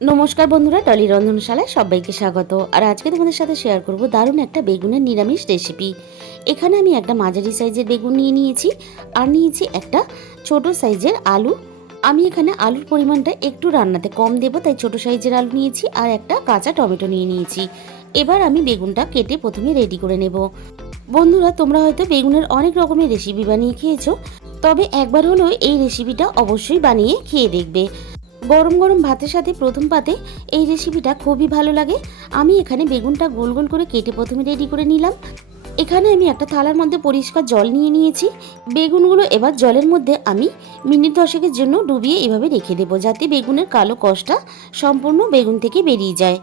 নমস্কার বন্ধুরা, টলি রন্ধনশালায় সবাইকে স্বাগত। আর আজকে তোমাদের সাথে শেয়ার করব দারুণ একটা বেগুনের নিরামিষ রেসিপি। এখানে আমি একটা মাঝারি সাইজের বেগুন নিয়ে নিয়েছি আর নিয়েছি একটা ছোট সাইজের আলু। আমি এখানে আলুর পরিমাণটা একটু রান্নাতে কম দেবো, তাই ছোট সাইজের আলু নিয়েছি আর একটা কাঁচা টমেটো নিয়ে নিয়েছি। এবার আমি বেগুনটা কেটে প্রথমে রেডি করে নেব। বন্ধুরা, তোমরা হয়তো বেগুনের অনেক রকমের রেসিপি বানিয়ে খেয়েছো, তবে একবার হলেও এই রেসিপিটা অবশ্যই বানিয়ে খেয়ে দেখবে। গরম গরম ভাতের সাথে প্রথম পাতে এই রেসিপিটা খুবই ভালো লাগে। আমি এখানে বেগুনটা গোল গোল করে কেটে প্রথমে রেডি করে নিলাম। এখানে আমি একটা থালার মধ্যে পরিষ্কার জল নিয়ে নিয়েছি। বেগুনগুলো এবার জলের মধ্যে আমি মিনিট 10-এর জন্য ডুবিয়ে এভাবে রেখে দেবো, যাতে বেগুনের কালো কষটা সম্পূর্ণ বেগুন থেকে বেরিয়ে যায়।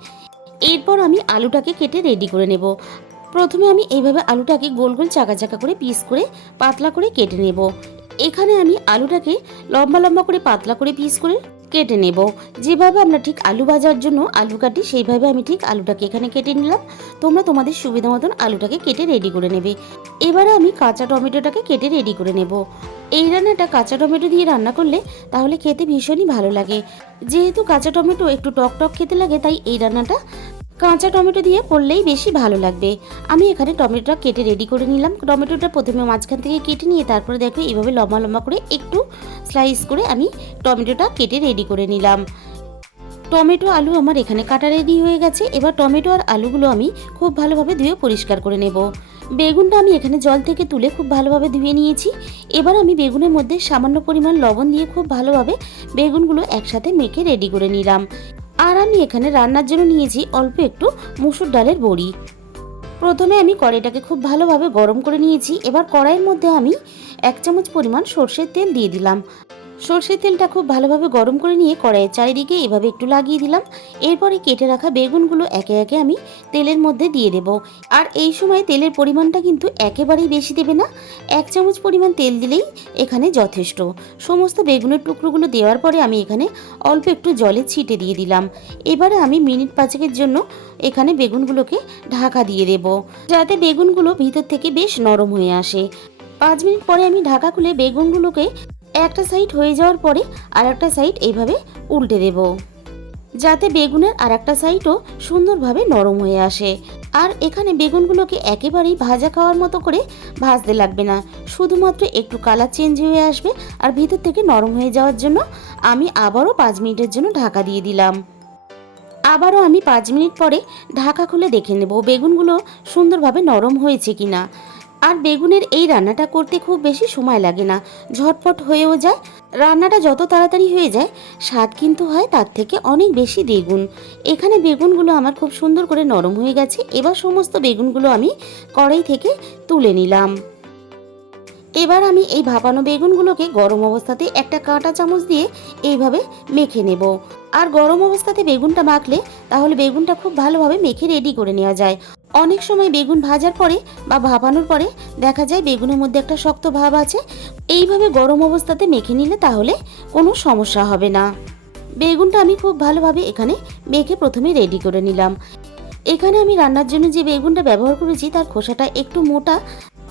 এরপর আমি আলুটাকে কেটে রেডি করে নেব। প্রথমে আমি এইভাবে আলুটাকে গোল গোল চাকা চাকা করে পিস করে পাতলা করে কেটে নেব। এখানে আমি আলুটাকে লম্বা লম্বা করে পাতলা করে পিস করে কেটে নেব। যেভাবে আমরা ঠিক আলু ভাজার জন্য আলু কাটি, সেইভাবে আমি ঠিক আলুটাকে এখানে কেটে নিলাম। তোমরা তোমাদের সুবিধা মতন আলুটাকে কেটে রেডি করে নেবে। এবারে আমি কাঁচা টমেটোটাকে কেটে রেডি করে নেব। এই রান্নাটা কাঁচা টমেটো দিয়ে রান্না করলে তাহলে খেতে ভীষণই ভালো লাগে। যেহেতু কাঁচা টমেটো একটু টক টক খেতে লাগে, তাই এই রান্নাটা কাঁচা টমেটো দিয়ে করলেই বেশি ভালো লাগবে। আমি এখানে টমেটোটা কেটে রেডি করে নিলাম। টমেটোটা প্রথমে মাঝখান থেকে কেটে নিয়ে তারপরে দেখো এইভাবে লম্বা লম্বা করে একটু স্লাইস করে আমি টমেটোটা কেটে রেডি করে নিলাম। টমেটো আলু আমার এখানে কাটা রেডি হয়ে গেছে। এবার টমেটো আর আলুগুলো আমি খুব ভালোভাবে ধুয়ে পরিষ্কার করে নেব। বেগুনটা আমি এখানে জল থেকে তুলে খুব ভালোভাবে ধুয়ে নিয়েছি। এবার আমি বেগুনের মধ্যে সামান্য পরিমাণ লবণ দিয়ে খুব ভালোভাবে বেগুনগুলো একসাথে মেখে রেডি করে নিলাম। আর আমি এখানে রান্নার জন্য নিয়েছি অল্প একটু মুসুর ডালের বড়ি। প্রথমে আমি কড়াইটাকে খুব ভালোভাবে গরম করে নিয়েছি। এবার কড়াইয়ের মধ্যে আমি 1 চামচ পরিমাণ সর্ষের তেল দিয়ে দিলাম। সর্ষের তেলটা খুব ভালোভাবে গরম করে নিয়ে কড়াইয়ের চারিদিকে এভাবে একটু লাগিয়ে দিলাম। এরপরে কেটে রাখা বেগুনগুলো একে একে আমি তেলের মধ্যে দিয়ে দেব। আর এই সময় তেলের পরিমাণটা কিন্তু একেবারেই বেশি দেবে না, 1 চামচ পরিমাণ তেল দিলেই এখানে যথেষ্ট। সমস্ত বেগুনের টুকরোগুলো দেওয়ার পরে আমি এখানে অল্প একটু জলে ছিটে দিয়ে দিলাম। এবারে আমি মিনিট 5-এর জন্য এখানে বেগুনগুলোকে ঢাকা দিয়ে দেব, যাতে বেগুনগুলো ভিতর থেকে বেশ নরম হয়ে আসে। 5 মিনিট পরে আমি ঢাকা খুলে বেগুনগুলোকে একটা সাইড হয়ে যাওয়ার পরে আর একটা সাইড এইভাবে উল্টে দেব, যাতে বেগুনের আর একটা সাইডও সুন্দরভাবে নরম হয়ে আসে। আর এখানে বেগুনগুলোকে একেবারেই ভাজা খাওয়ার মতো করে ভাজতে লাগবে না, শুধুমাত্র একটু কালার চেঞ্জ হয়ে আসবে আর ভিতর থেকে নরম হয়ে যাওয়ার জন্য আমি আবারও 5 মিনিটের জন্য ঢাকা দিয়ে দিলাম। আবারও আমি 5 মিনিট পরে ঢাকা খুলে দেখে নেব বেগুনগুলো সুন্দরভাবে নরম হয়েছে কিনা। আর বেগুনের এই রান্নাটা করতে খুব বেশি সময় লাগে না, ঝটপট হয়েও যায়। রান্নাটা যত তাড়াতাড়ি হয়ে যায় স্বাদ কিন্তু হয় তার থেকে অনেক বেশি দ্বিগুণ। এখানে বেগুনগুলো আমার খুব সুন্দর করে নরম হয়ে গেছে। এবার সমস্ত বেগুনগুলো আমি কড়াই থেকে তুলে নিলাম। এবার আমি এই ভাপানো বেগুনগুলোকে গরম অবস্থাতে একটা কাঁটা চামচ দিয়ে এইভাবে মেখে নেব। আর গরম অবস্থাতে বেগুনটা মাখলে তাহলে বেগুনটা খুব ভালোভাবে মেখে রেডি করে নেওয়া যায়। অনেক সময় বেগুন ভাজার পরে বা ভাপানোর পরে দেখা যায় বেগুনের মধ্যে একটা শক্ত ভাব আছে। এইভাবে গরম অবস্থাতে মেখে নিলে তাহলে কোনো সমস্যা হবে না। বেগুনটা আমি খুব ভালোভাবে এখানে মেখে প্রথমে রেডি করে নিলাম। এখানে আমি রান্নার জন্য যে বেগুনটা ব্যবহার করেছি তার খোসাটা একটু মোটা,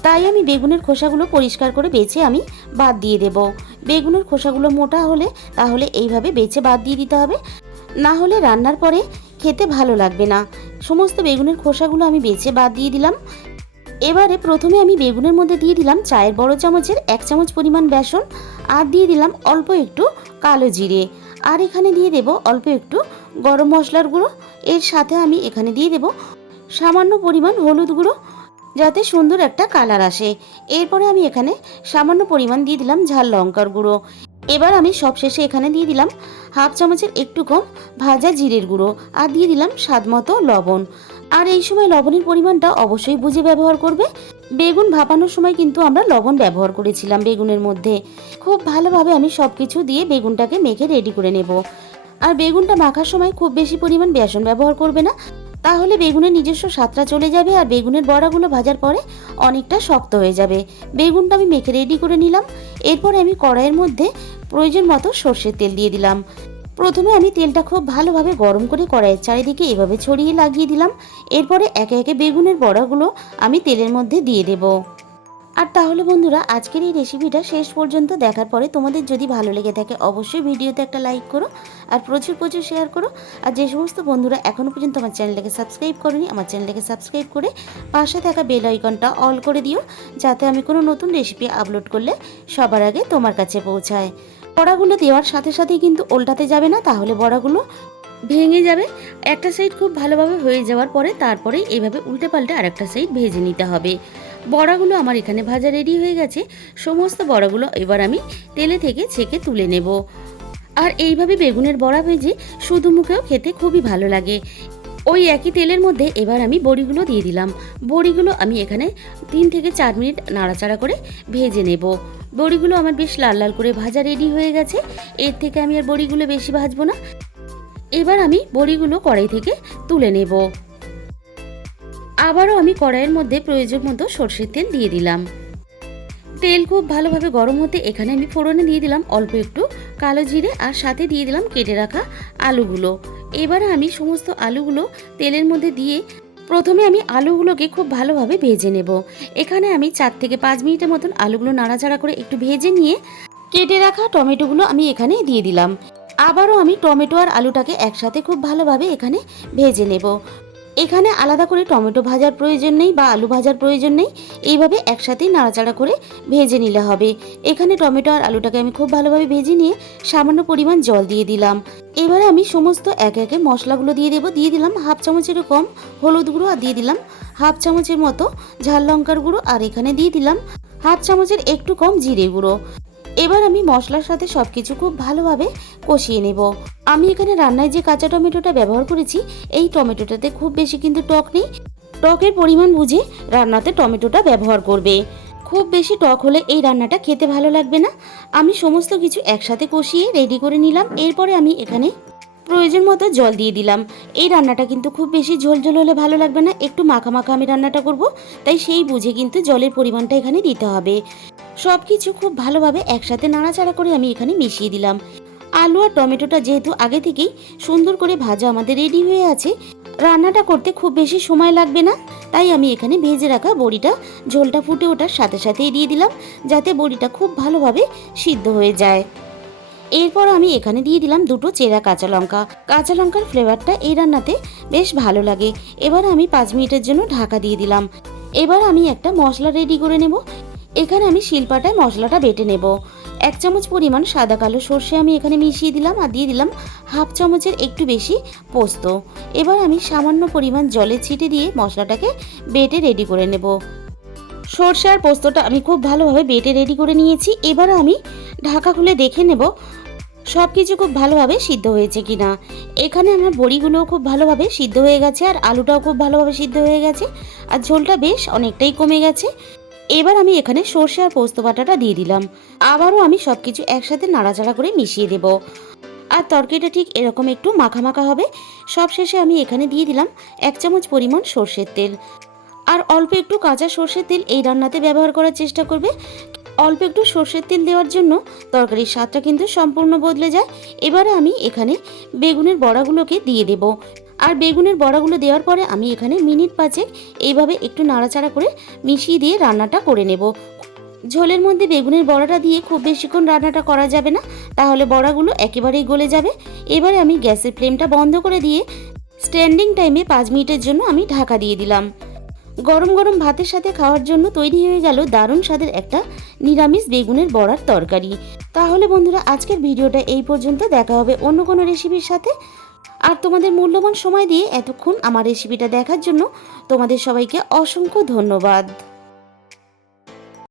তাই আমি বেগুনের খোসাগুলো পরিষ্কার করে বেছে আমি বাদ দিয়ে দেব। বেগুনের খোসাগুলো মোটা হলে তাহলে এইভাবে বেছে বাদ দিয়ে দিতে হবে, না হলে রান্নার পরে খেতে ভালো লাগবে না। সমস্ত বেগুনের খোসাগুলো আমি বেছে বাদ দিয়ে দিলাম। এবারে প্রথমে আমি বেগুনের মধ্যে দিয়ে দিলাম চায়ের বড় চামচের 1 চামচ পরিমাণ বেসন, আর দিয়ে দিলাম অল্প একটু কালো জিরে, আর এখানে দিয়ে দেব অল্প একটু গরম মশলার গুঁড়ো। এর সাথে আমি এখানে দিয়ে দেব সামান্য পরিমাণ হলুদ গুঁড়ো, যাতে সুন্দর একটা কালার আসে। এরপরে আমি এখানে সামান্য পরিমাণ দিয়ে দিলাম ঝাল লঙ্কার গুঁড়ো। এবার আমি সবশেষে এখানে দিয়ে দিলাম 1/2 চামচের একটু কম ভাজা জিরের গুঁড়ো, আর দিয়ে দিলাম স্বাদমতো লবণ। আর এই সময় লবণের পরিমাণটা অবশ্যই বুঝে ব্যবহার করবে। বেগুন ভাপানোর সময় কিন্তু আমরা লবণ ব্যবহার করেছিলাম বেগুনের মধ্যে। খুব ভালোভাবে আমি সব কিছু দিয়ে বেগুনটাকে মেখে রেডি করে নেব। আর বেগুনটা মাখার সময় খুব বেশি পরিমাণ বেসন ব্যবহার করবে না, তাহলে বেগুনের নিজস্ব স্বাদটা চলে যাবে আর বেগুনের বড়াগুলো ভাজার পরে অনেকটা শক্ত হয়ে যাবে। বেগুনটা আমি মেখে রেডি করে নিলাম। এরপরে আমি কড়াইয়ের মধ্যে প্রয়োজন মতো সর্ষের তেল দিয়ে দিলাম। প্রথমে আমি তেলটা খুব ভালোভাবে গরম করে কড়াইয়ের চারিদিকে এভাবে ছড়িয়ে লাগিয়ে দিলাম। এরপরে একে একে বেগুনের বড়াগুলো আমি তেলের মধ্যে দিয়ে দেব। আর তাহলে বন্ধুরা আজকের এই রেসিপিটা শেষ পর্যন্ত দেখার পরে তোমাদের যদি ভালো লেগে থাকে অবশ্যই ভিডিওতে একটা লাইক করো আর প্রচুর প্রচুর শেয়ার করো। আর যে সমস্ত বন্ধুরা এখনও পর্যন্ত আমার চ্যানেলটাকে সাবস্ক্রাইব করোনি আমার চ্যানেলটাকে সাবস্ক্রাইব করে পাশে থাকা বেল আইকনটা অল করে দিও, যাতে আমি কোনো নতুন রেসিপি আপলোড করলে সবার আগে তোমার কাছে পৌঁছায়। বড়াগুলো দেওয়ার সাথে সাথেই কিন্তু উল্টাতে যাবে না, তাহলে বড়াগুলো ভেঙে যাবে। একটা সাইড খুব ভালোভাবে হয়ে যাওয়ার পরে তারপরেই এইভাবে উল্টে পাল্টে আরেকটা সাইড ভেজে নিতে হবে। বড়াগুলো আমার এখানে ভাজা রেডি হয়ে গেছে। সমস্ত বড়াগুলো এবার আমি তেলে থেকে ছেঁকে তুলে নেব। আর এইভাবে বেগুনের বড়া ভেজে শুধু মুখেও খেতে খুবই ভালো লাগে। ওই একই তেলের মধ্যে এবার আমি বড়িগুলো দিয়ে দিলাম। বড়িগুলো আমি এখানে 3 থেকে 4 মিনিট নাড়াচাড়া করে ভেজে নেব। বড়িগুলো আমার বেশ লাল লাল করে ভাজা রেডি হয়ে গেছে। এর থেকে আমি আর বড়িগুলো বেশি ভাজবো না। এবার আমি বড়িগুলো কড়াই থেকে তুলে নেব। আবারও আমি কড়াইয়ের মধ্যে প্রয়োজন মতো সরষের তেল দিয়ে দিলাম। তেল খুব ভালোভাবে গরম হতে এখানে আমি ফোড়নে দিয়ে দিলাম অল্প একটু কালো জিরে আর সাথে দিয়ে দিলাম কেটে রাখা আলুগুলো। এবারে আমি সমস্ত আলুগুলো তেলের মধ্যে দিয়ে প্রথমে আমি আলুগুলোকে খুব ভালোভাবে ভেজে নেব। এখানে আমি 4 থেকে 5 মিনিটের মতন আলুগুলো নাড়াচাড়া করে একটু ভেজে নিয়ে কেটে রাখা টমেটোগুলো আমি এখানে দিয়ে দিলাম। আবারও আমি টমেটো আর আলুটাকে একসাথে খুব ভালোভাবে এখানে ভেজে নেব। এখানে আলাদা করে টমেটো ভাজার প্রয়োজন নেই বা আলু ভাজার প্রয়োজন নেই, এইভাবে একসাথেই নাড়াচাড়া করে ভেজে নিলে হবে। এখানে টমেটো আর আলুটাকে আমি খুব ভালোভাবে ভেজে নিয়ে সামান্য পরিমাণ জল দিয়ে দিলাম। এবারে আমি সমস্ত একে একে মশলাগুলো দিয়ে দেবো। দিয়ে দিলাম হাফ চামচেরও কম হলুদ গুঁড়ো আর দিয়ে দিলাম হাফ চামচের মতো ঝাল লঙ্কার গুঁড়ো আর এখানে দিয়ে দিলাম হাফ চামচের একটু কম জিরে গুঁড়ো। এবার আমি মশলার সাথে সবকিছু খুব ভালোভাবে কষিয়ে নেব। আমি এখানে রান্নায় যে কাঁচা টমেটোটা ব্যবহার করেছি এই টমেটোটাতে খুব বেশি কিন্তু টক নেই। টকের পরিমাণ বুঝে রান্নাতে টমেটোটা ব্যবহার করবে। খুব বেশি টক হলে এই রান্নাটা খেতে ভালো লাগবে না। আমি সমস্ত কিছু একসাথে কষিয়ে রেডি করে নিলাম। এরপরে আমি এখানে প্রয়োজন মতো জল দিয়ে দিলাম। এই রান্নাটা কিন্তু খুব বেশি ঝোলঝোল হলে ভালো লাগবে না, একটু মাখা মাখা আমি রান্নাটা করব, তাই সেই বুঝে কিন্তু জলের পরিমাণটা এখানে দিতে হবে। সব কিছু খুব ভালোভাবে একসাথে নাড়াচাড়া করে আমি এখানে মিশিয়ে দিলাম। আলু আর টমেটোটা যেহেতু আগে থেকেই সুন্দর করে ভাজা আমাদের রেডি হয়ে আছে, রান্নাটা করতে খুব বেশি সময় লাগবে না। তাই আমি এখানে ভেজে রাখা বড়িটা ঝোলটা ফুটে ওঠার সাথে সাথেই দিয়ে দিলাম, যাতে বড়িটা খুব ভালোভাবে সিদ্ধ হয়ে যায়। এরপর আমি এখানে দিয়ে দিলাম 2টো চেরা কাঁচা লঙ্কা। কাঁচা লঙ্কার ফ্লেভারটা এই রান্নাতে বেশ ভালো লাগে। এবার আমি 5 মিনিটের জন্য ঢাকা দিয়ে দিলাম। এবার আমি একটা মশলা রেডি করে নেব। এখানে আমি শিলপাটায় মশলাটা বেটে নেব। 1 চামচ পরিমাণ সাদা কালো সর্ষে আমি এখানে মিশিয়ে দিলাম আর দিয়ে দিলাম হাফ চামচের একটু বেশি পোস্ত। এবার আমি সামান্য পরিমাণ জলে ছিটে দিয়ে মশলাটাকে বেটে রেডি করে নেব। সর্ষে আর পোস্তটা আমি খুব ভালোভাবে বেটে রেডি করে নিয়েছি। এবার আমি ঢাকা খুলে দেখে নেব সব কিছু খুব ভালোভাবে সিদ্ধ হয়েছে কিনা। এখানে আমার বড়িগুলোও খুব ভালোভাবে সিদ্ধ হয়ে গেছে আর আলুটাও খুব ভালোভাবে সিদ্ধ হয়ে গেছে আর ঝোলটা বেশ অনেকটাই কমে গেছে। এবার আমি এখানে সর্ষে আর পোস্ত বাটাটা দিয়ে দিলাম। আবারও আমি সব কিছু একসাথে নাড়াচাড়া করে মিশিয়ে দেব। আর তরকারিটা ঠিক এরকম একটু মাখা মাখা হবে। সব শেষে আমি এখানে দিয়ে দিলাম 1 চামচ পরিমাণ সর্ষের তেল। আর অল্প একটু কাঁচা সর্ষের তেল এই রান্নাতে ব্যবহার করার চেষ্টা করবে। অল্প একটু সর্ষের তেল দেওয়ার জন্য তরকারির স্বাদটা কিন্তু সম্পূর্ণ বদলে যায়। এবারে আমি এখানে বেগুনের বড়াগুলোকে দিয়ে দেব। আর বেগুনের বড়াগুলো দেওয়ার পরে আমি এখানে মিনিট 5 এইভাবে একটু নাড়াচাড়া করে মিশিয়ে দিয়ে রান্নাটা করে নেব। ঝোলের মধ্যে বেগুনের বড়াটা দিয়ে খুব বেশিক্ষণ রান্নাটা করা যাবে না, তাহলে বড়াগুলো একেবারেই গলে যাবে। এবারে আমি গ্যাসের ফ্লেমটা বন্ধ করে দিয়ে স্ট্যান্ডিং টাইমে 5 মিনিটের জন্য আমি ঢাকা দিয়ে দিলাম। গরম গরম ভাতের সাথে খাওয়ার জন্য তৈরি হয়ে গেল দারুণ স্বাদের একটা নিরামিষ বেগুনের বড়ার তরকারি। তাহলে বন্ধুরা আজকের ভিডিওটা এই পর্যন্ত। দেখা হবে অন্য কোনো রেসিপির সাথে। আর তোমাদের মূল্যবান সময় দিয়ে এতক্ষণ আমার রেসিপিটা দেখার জন্য তোমাদের সবাইকে অসংখ্য ধন্যবাদ।